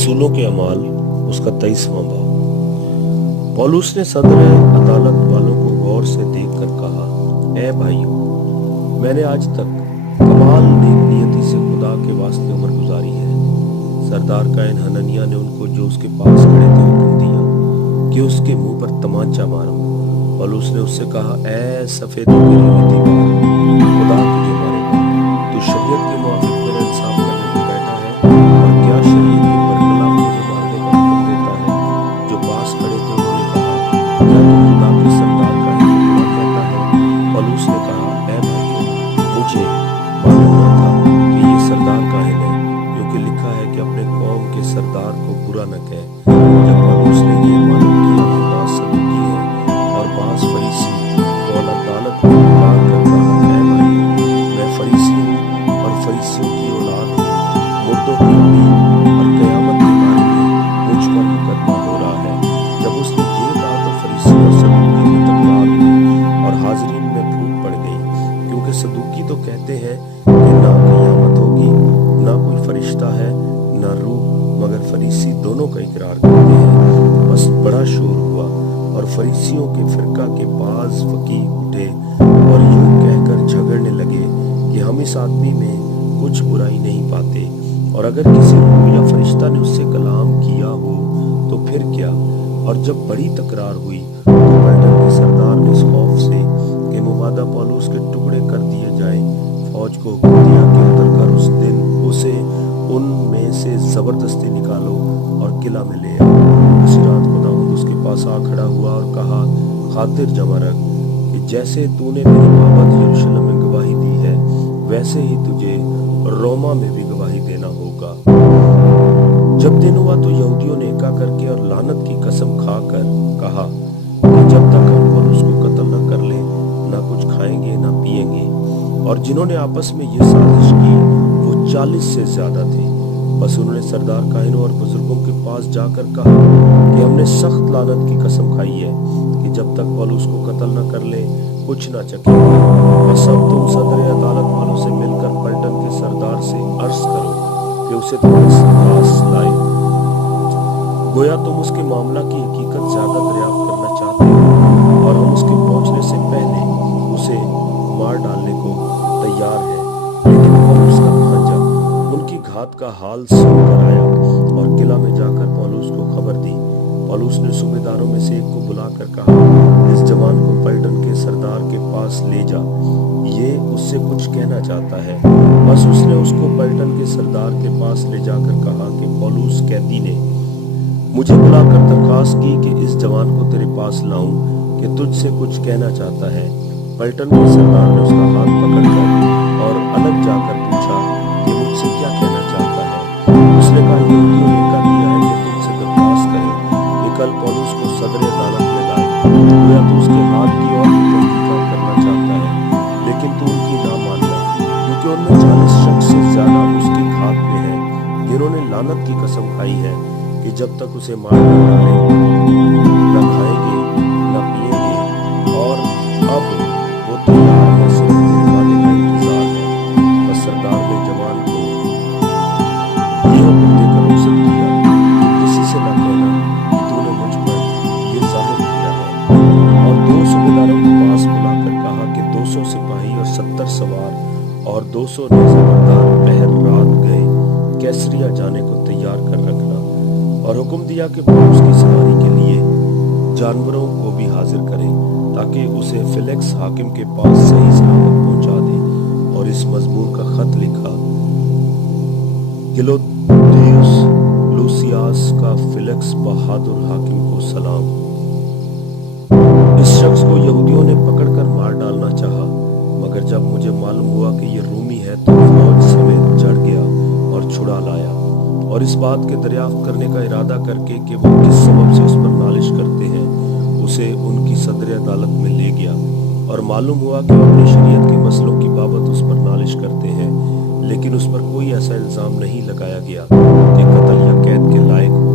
रसूलों के अमाल उसका 23वां बाब। पौलुस ने सदर अदालत वालों को गौर से देखकर कहा, ए भाइयों, मैंने आज तक कमाल नेक नियति से खुदा के वास्ते उम्र गुजारी है। सरदार कायन हननिया ने उनको जो उसके पास खड़े थे हुक्म दिया कि उसके मुंह पर तमाचा मारो। पौलुस ने उससे कहा, ए सफेद दीवार, खुदा तुझे मारेगा। तू शरीयत के मुआफिक मेरा इंसाफ करने को बैठा है, और क्या शरीयत के बरखिलाफ मुझे मारने का हुक्म देता है? जो पास खड़े थे उन्होंने कहा, क्या तू खुदा के सरदार का ही बुरा कहता है? पौलुस ने कहा, ए भाइयों, मुझे मालूम न था कि ये सरदार काहिन है, क्योंकि लिखा है कि अपने कौम के सरदार को बुरा न कहे। जब पौलुस ने ये मालूम किया कि बास सदूकी है और बास फरीसी, तो अदालत में पुकार कर कहा, ए भाइयों, मैं फरीसी हूँ और फरीसियों की औलाद हूँ। मुर्दों की उम्मीद और क़यामत के बारे में मुझ पर मुकदमा हो रहा है। जब उसने ये कहा तो फरीसी और सदूकी में तकरार हुई और हाज़रीन में फूट पड़ गई, क्योंकि सदूकी तो कहते हैं कि ना क़यामत होगी, ना कोई फरिश्ता है, ना रूह, मगर फरीसी दोनों का इकरार करते हैं। बस बड़ा शोर हुआ और फरीसियों के फिरका के पास फकीह उठे और यूं कहकर झगड़ने लगे कि हम इस आदमी में कुछ बुराई नहीं पाते, और अगर किसी रूह या फरिश्ता ने उससे कलाम किया हो तो फिर क्या। और जब बड़ी तकरार हुई तो पलटन के सरदार ने इस खौफ से कि मुबादा पौलुस के टुकड़े कर दिए जाएं, फौज को हुक्म दिया कि उतरकर उस दिन उसे उनमें से जबरदस्ती निकालो और किला में ले आओ। उसी रात खुदावंद उसके पास आ खड़ा हुआ और कहा, खातिर जमा रख कि जैसे तूने मेरी बाबत यरूशलेम में गवाही दी है, वैसे ही तुझे रोमा में भी गवाही देना होगा। जब दिन हुआ तो यहूदियों ने एका करके और लानत की कसम खाकर कहा कि जब तक हम पौलुस को कत्ल न कर लें, ना कुछ खाएंगे ना पिएंगे। और जिन्होंने आपस में ये साजिश की वो 40 से ज्यादा थे। बस उन्होंने सरदार काहिनों और बुजुर्गों के पास जाकर कहा कि हमने सख्त लानत की कसम खाई है कि जब तक पौलुस को कत्ल न कर ले कुछ न चखेंगे। बस अब तुम सदर अदालत वालों से मिलकर पलटन के सरदार से अर्ज करो कि उसे तुम्हारे पास लाए। गोया तुम उसके मामला की हकीकत ज्यादा दरियाफ्त करना चाहते हो, और हम उसके पहुंचने से पहले उसे मार डालने को तैयार है। लेकिन पौलुस का भांजा उनकी घात का हाल सुनकर आया और किला में जाकर पौलुस को खबर दी। पौलुस ने सूबेदारों में से एक को बुलाकर कहा, इस जवान को पलटन के सरदार के पास ले जा, ये उससे कुछ कहना चाहता है। बस उसने उसको पलटन के सरदार के पास ले जाकर कहा कि पौलुस कैदी ने मुझे बुलाकर दरखास्त की कि इस जवान को तेरे पास लाऊं कि तुझसे कुछ कहना चाहता है। पलटन के सरदार ने उसका हाथ पकड़कर और अलग जाकर पूछा कि मुझसे क्या कहना चाहता है। उसने कहा, यहूदियों ने एका किया है कि तुमसे दरखास्त करें कि कल पौलुस को सदर अदालत में लाए। गोया तो उसके हाथ की और भी तहकीकात करना चाहता है, लेकिन तू उनकी ना मानना, क्योंकि उनमें 40 शख्स से ज्यादा उसकी घात में है, जिन्होंने लानत की कसम खाई है कि जब तक उसे मार न डाले न खाएंगे न पिएंगे। और अब वो तैयार है, सिर्फ तेरे वादे का इंतजार है। बस सरदार ने जवान को ये हुक्म देकर रुखसत किया कि किसी से न कहना कि तूने मुझ पर ये जाहिर किया है। और 2 सूबेदारों के पास बुलाकर कहा कि 200 सिपाही और 70 सवार और 200 नेज़ेबरदार पहर रात गए कैसरिया जाने को तैयार कर रखना। और हुक्म दिया कि पौलुस की सवारी के लिए जानवरों को भी हाजिर करें, ताकि उसे फेलिक्स हाकिम के पास सही सलामत पहुंचा दें। और इस मजमून का खत लिखा, क्लौदियुस लूसियास का फेलिक्स बहादुर हाकिम को सलाम। इस शख्स को यहूदियों ने पकड़कर मार डालना चाहा, मगर जब मुझे मालूम हुआ कि ये रोमी है तो फौज समेत चढ़ गया और छुड़ा लाया। और इस बात के दरियाफ्त करने का इरादा करके कि वो किस सबब से उस पर नालिश करते हैं, उसे उनकी सदर अदालत में ले गया। और मालूम हुआ कि वो अपनी शरीयत के मसलों की बाबत उस पर नालिश करते हैं, लेकिन उस पर कोई ऐसा इल्जाम नहीं लगाया गया कि कत्ल या कैद के लायक हो।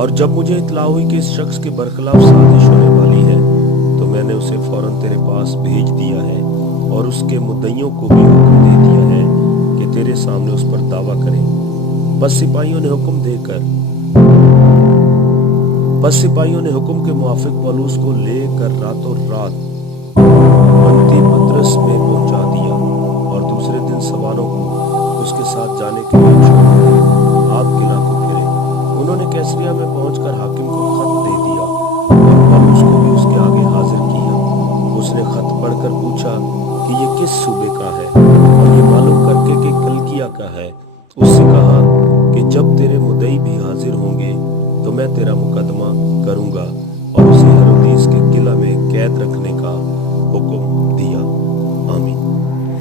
और जब मुझे इत्तला हुई कि इस शख्स के बरखिलाफ साजिश होने वाली है, तो मैंने उसे फौरन तेरे पास भेज दिया है और उसके मुद्दइयों को भी हुक्म दे दिया है कि तेरे सामने उस पर दावा करें। बस सिपाहियों ने हुक्म के मुआफिक पौलुस को लेकर रातों रात अंतिपत्रस में पहुंचा दिया और दूसरे दिन सवारों को उसके साथ जाने के लिए छोड़कर आग के रातों फिरे। उन्होंने कैसरिया में पहुंचकर हाकिम को खत दे दिया और पौलुस को भी उसके आगे हाजिर किया। उसने खत पढ़कर पूछा कि ये किस सूबे का है और ये मालूम करके कि किलिकिया का है, उससे कहा कि जब तेरे मुद्दई भी हाजिर होंगे तो मैं तेरा मुकदमा करूंगा।